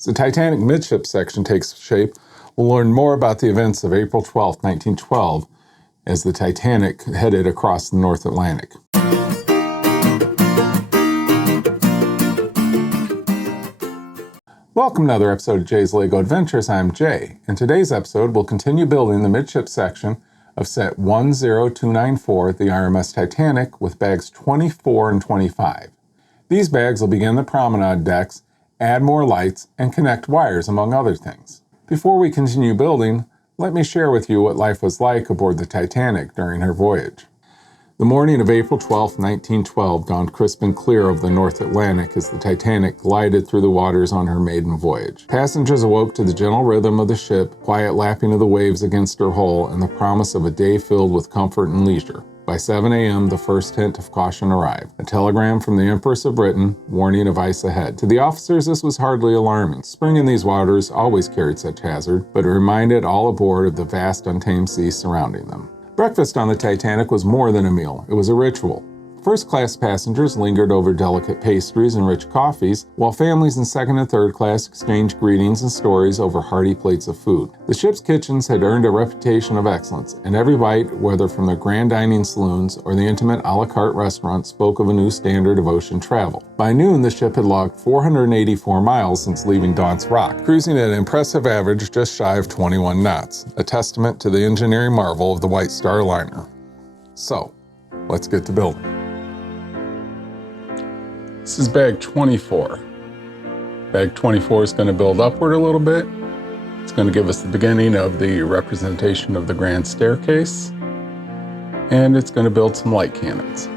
As the Titanic midship section takes shape, we'll learn more about the events of April 12, 1912, as the Titanic headed across the North Atlantic. Welcome to another episode of Jay's LEGO Adventures. I'm Jay. In today's episode, we'll continue building the midship section of set 10294, the RMS Titanic, with bags 24 and 25. These bags will begin the promenade decks, add more lights, and connect wires, among other things. Before we continue building, let me share with you what life was like aboard the Titanic during her voyage. The morning of April 12, 1912 dawned crisp and clear over the North Atlantic as the Titanic glided through the waters on her maiden voyage. Passengers awoke to the gentle rhythm of the ship, quiet lapping of the waves against her hull, and the promise of a day filled with comfort and leisure. By 7 a.m., the first hint of caution arrived. A telegram from the Empress of Britain, warning of ice ahead. To the officers, this was hardly alarming. Spring in these waters always carried such hazard, but it reminded all aboard of the vast untamed sea surrounding them. Breakfast on the Titanic was more than a meal. It was a ritual. First-class passengers lingered over delicate pastries and rich coffees, while families in second and third class exchanged greetings and stories over hearty plates of food. The ship's kitchens had earned a reputation of excellence, and every bite, whether from the grand dining saloons or the intimate a la carte restaurant, spoke of a new standard of ocean travel. By noon, the ship had logged 484 miles since leaving Daunt's Rock, cruising at an impressive average just shy of 21 knots, a testament to the engineering marvel of the White Star liner. So, let's get to building. This is bag 24. Bag 24 is going to build upward a little bit. It's going to give us the beginning of the representation of the grand staircase. And it's going to build some light cannons.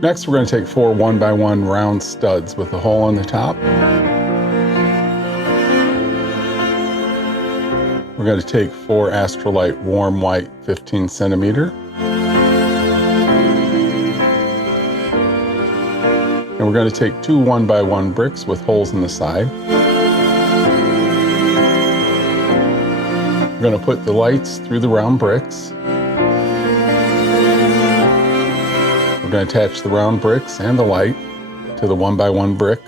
Next, we're going to take 4 1x1 round studs with a hole in the top. We're going to take 4 Astrolite warm white 15 centimeter. And we're going to take 2 1x1 bricks with holes in the side. We're going to put the lights through the round bricks. We're going to attach the round bricks and the light to the 1x1 brick.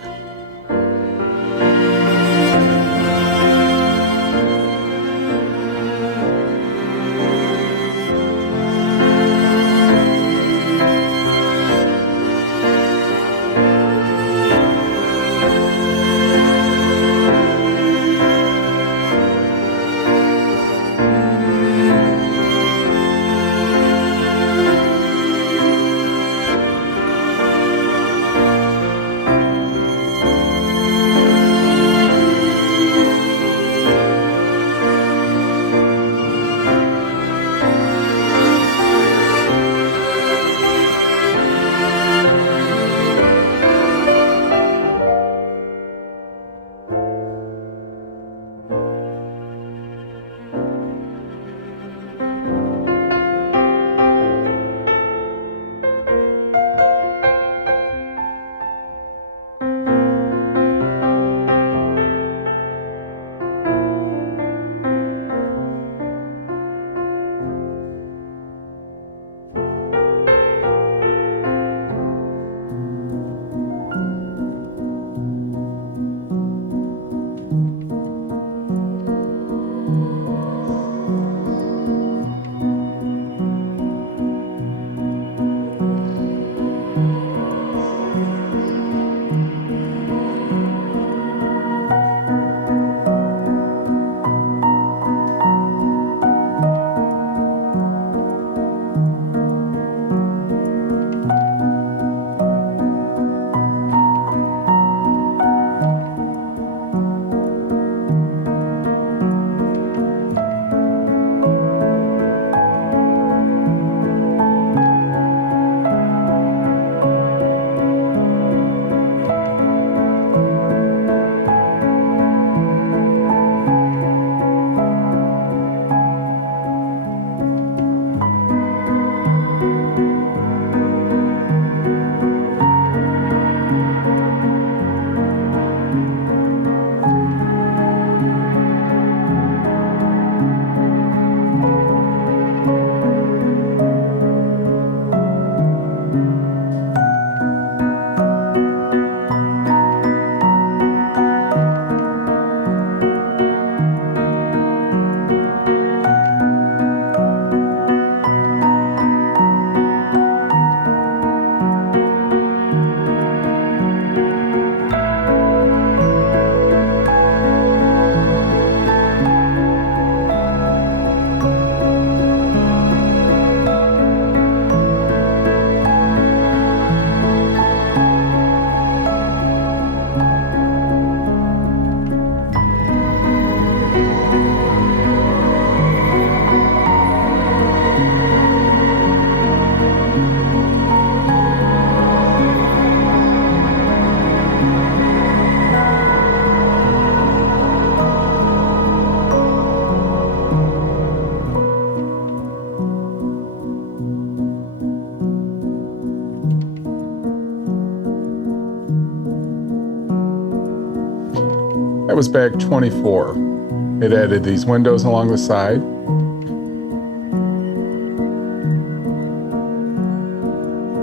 That was bag 24. It added these windows along the side.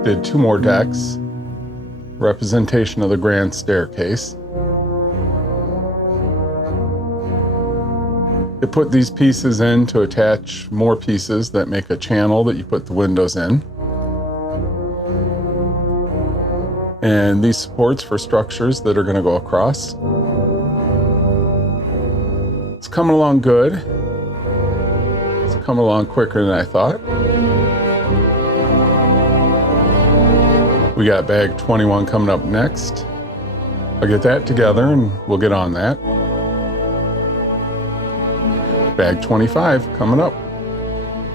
Did 2 more decks, representation of the grand staircase. It put these pieces in to attach more pieces that make a channel that you put the windows in. And these supports for structures that are going to go across. It's coming along good. It's coming along quicker than I thought. We got bag 21 coming up next. I'll get that together and we'll get on that. Bag 25 coming up.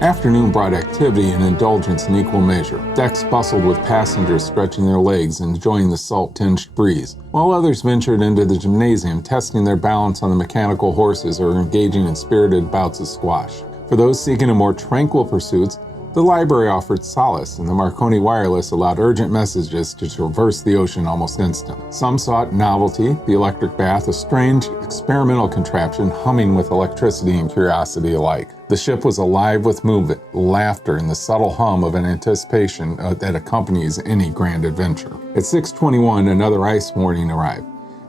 Afternoon brought activity and indulgence in equal measure. Decks bustled with passengers stretching their legs and enjoying the salt-tinged breeze, while others ventured into the gymnasium testing their balance on the mechanical horses or engaging in spirited bouts of squash. For those seeking a more tranquil pursuits, the library offered solace, and the Marconi wireless allowed urgent messages to traverse the ocean almost instantly. Some sought novelty, the electric bath, a strange, experimental contraption humming with electricity and curiosity alike. The ship was alive with movement, laughter, and the subtle hum of an anticipation that accompanies any grand adventure. At 6:21, another ice warning arrived.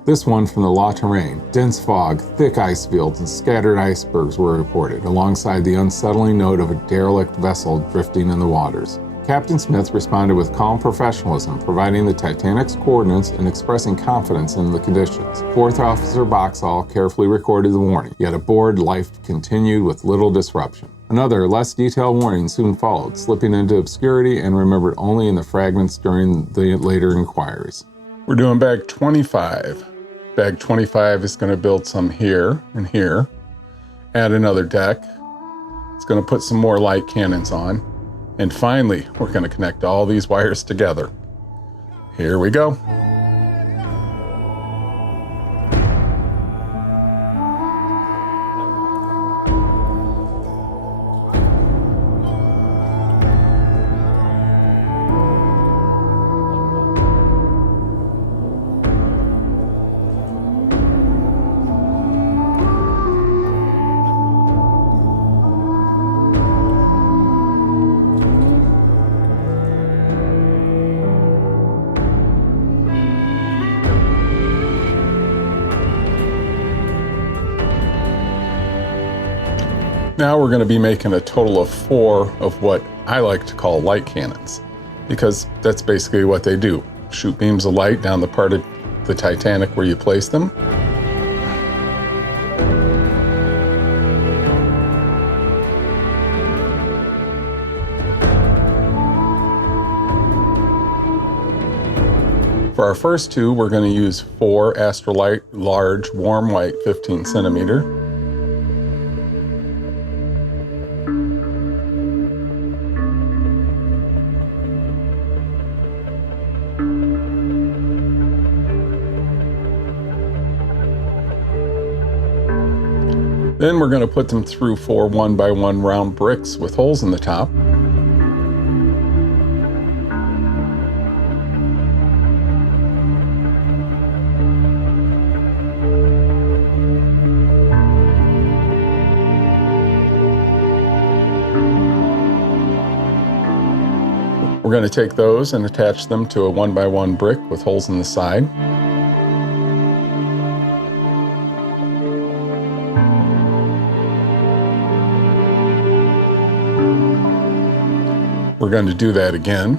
This one from the La Terrain. Dense fog, thick ice fields, and scattered icebergs were reported, alongside the unsettling note of a derelict vessel drifting in the waters. Captain Smith responded with calm professionalism, providing the Titanic's coordinates and expressing confidence in the conditions. Fourth Officer Boxall carefully recorded the warning, yet aboard life continued with little disruption. Another, less detailed warning soon followed, slipping into obscurity and remembered only in the fragments during the later inquiries. We're doing bag 25. Bag 25 is going to build some here and here, add another deck. It's going to put some more light cannons on. And finally, we're going to connect all these wires together. Here we go. Now we're going to be making a total of 4 of what I like to call light cannons, because that's basically what they do. Shoot beams of light down the part of the Titanic where you place them. For our first 2, we're going to use 4 Astrolite large warm white 15 centimeter. Then we're going to put them through 4 1x1 round bricks with holes in the top. We're going to take those and attach them to a 1x1 brick with holes in the side. We're going to do that again.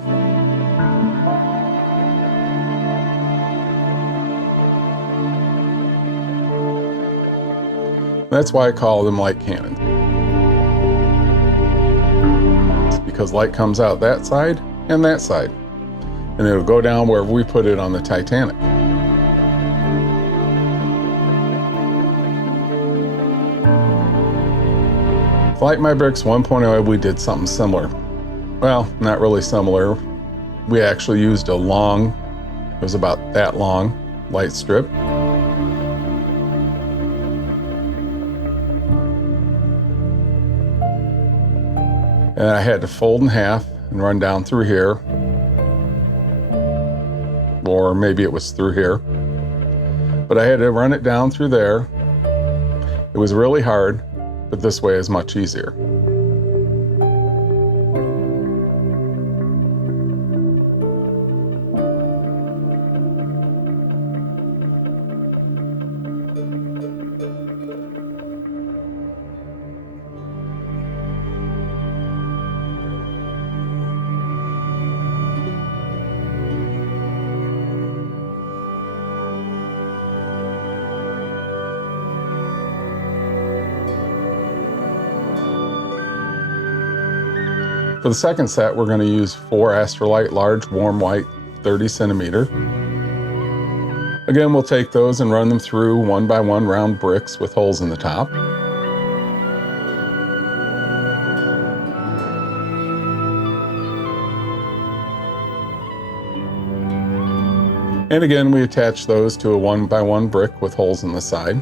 That's why I call them light cannons. It's because light comes out that side and that side, and it'll go down wherever we put it on the Titanic. With Light My Bricks 1.0, we did something similar. Well, not really similar. We actually used a long, it was about that long, light strip. And I had to fold in half and run down through here. Or maybe it was through here. But but I had to run it down through there. It was really hard, but this way is much easier. For the second set, we're going to use 4 Astrolite large warm white 30 centimeter. Again, we'll take those and run them through 1 by 1 round bricks with holes in the top. And again, we attach those to a 1 by 1 brick with holes in the side.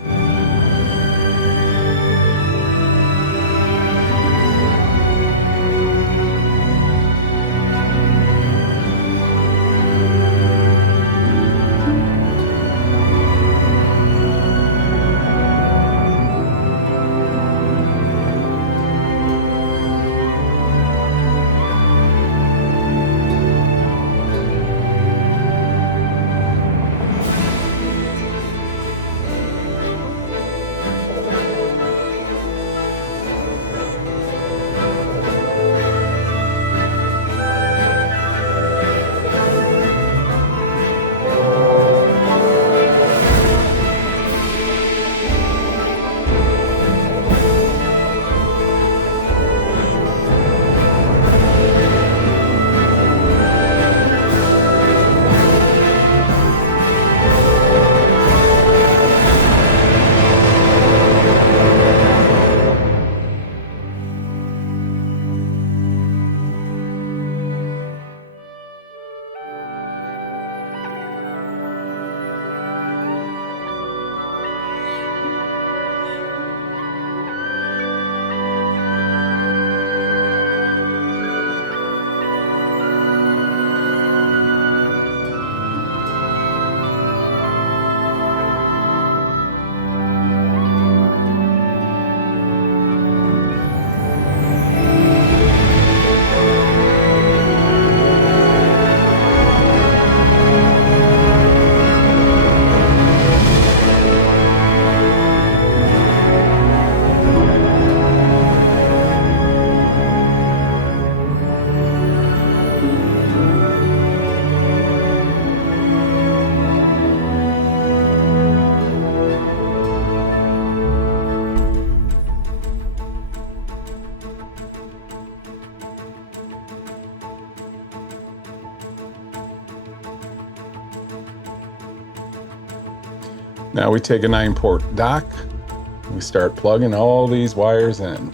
Now we take a 9-port dock, we start plugging all these wires in.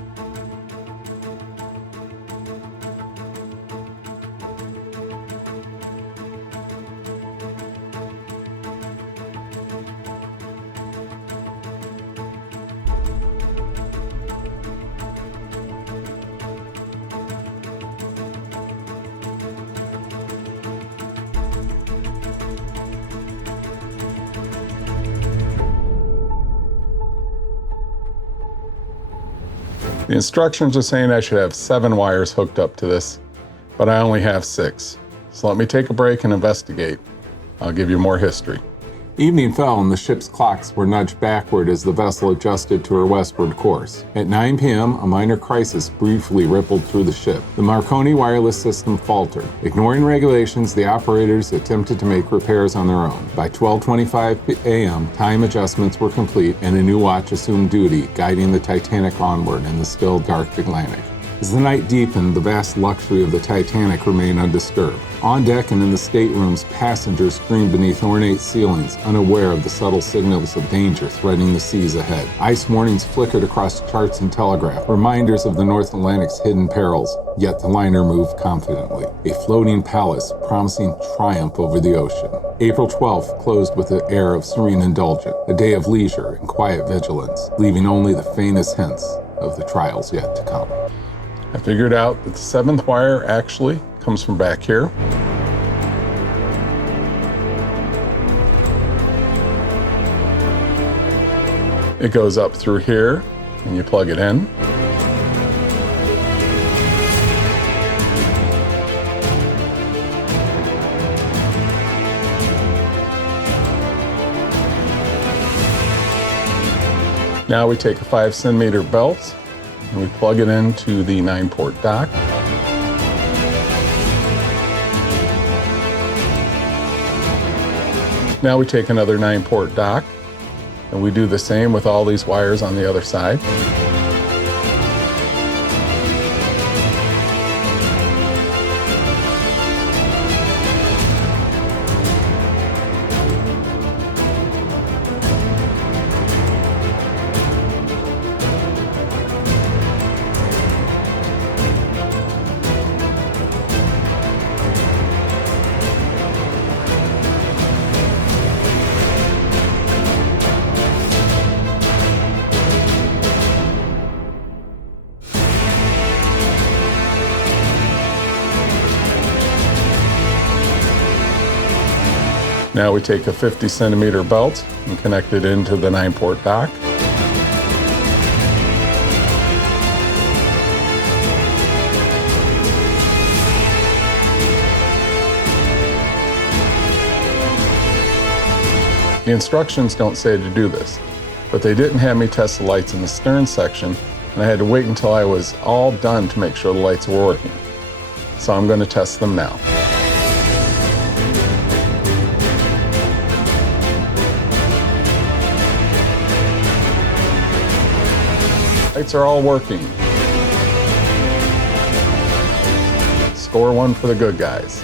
The instructions are saying I should have 7 wires hooked up to this, but I only have 6. So let me take a break and investigate. I'll give you more history. Evening fell and the ship's clocks were nudged backward as the vessel adjusted to her westward course. At 9 p.m., a minor crisis briefly rippled through the ship. The Marconi wireless system faltered. Ignoring regulations, the operators attempted to make repairs on their own. By 12:25 a.m., time adjustments were complete and a new watch assumed duty, guiding the Titanic onward in the still dark Atlantic. As the night deepened, the vast luxury of the Titanic remained undisturbed. On deck and in the staterooms, passengers screamed beneath ornate ceilings, unaware of the subtle signals of danger threatening the seas ahead. Ice warnings flickered across charts and telegraph, reminders of the North Atlantic's hidden perils, yet the liner moved confidently, a floating palace promising triumph over the ocean. April 12th closed with an air of serene indulgence, a day of leisure and quiet vigilance, leaving only the faintest hints of the trials yet to come. I figured out that the 7th wire actually comes from back here. It goes up through here and you plug it in. Now we take a 5-centimeter belt and we plug it into the 9-port dock. Now we take another 9-port dock and we do the same with all these wires on the other side. Now we take a 50-centimeter belt and connect it into the 9-port dock. The instructions don't say to do this, but they didn't have me test the lights in the stern section, and I had to wait until I was all done to make sure the lights were working. So I'm going to test them now. Lights are all working. Score 1 for the good guys.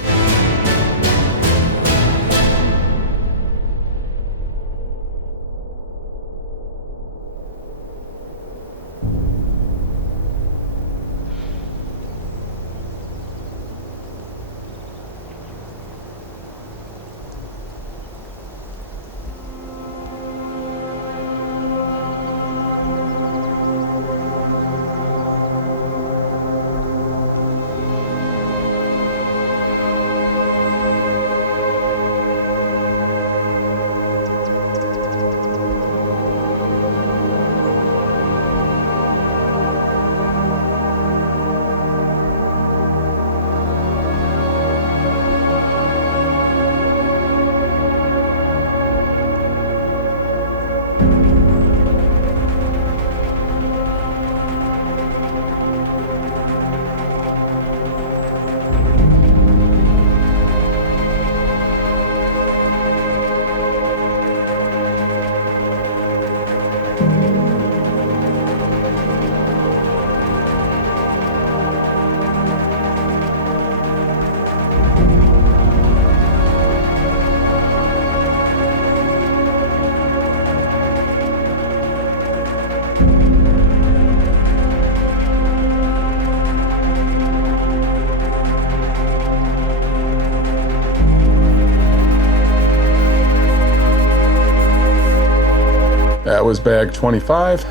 That was bag 25.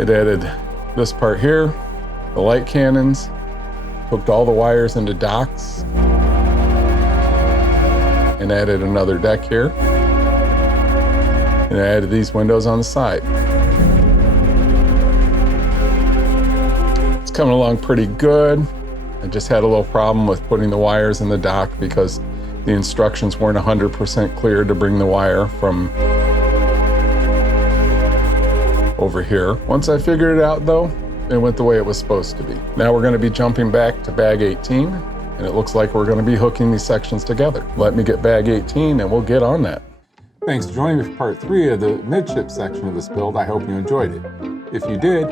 It added this part here, the light cannons, hooked all the wires into docks, and added another deck here. And I added these windows on the side. It's coming along pretty good. I just had a little problem with putting the wires in the dock because the instructions weren't 100% clear to bring the wire from over here. Once I figured it out though, it went the way it was supposed to be. Now we're going to be jumping back to bag 18, and it looks like we're going to be hooking these sections together. Let me get bag 18 and we'll get on that. Thanks for joining me for part 3 of the midship section of this build. I hope you enjoyed it. If you did,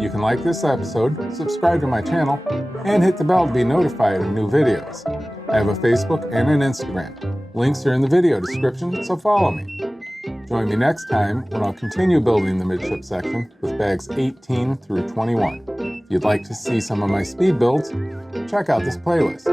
you can like this episode, subscribe to my channel, and hit the bell to be notified of new videos. I have a Facebook and an Instagram. Links are in the video description, so follow me. Join me next time when I'll continue building the midship section with bags 18 through 21. If you'd like to see some of my speed builds, check out this playlist.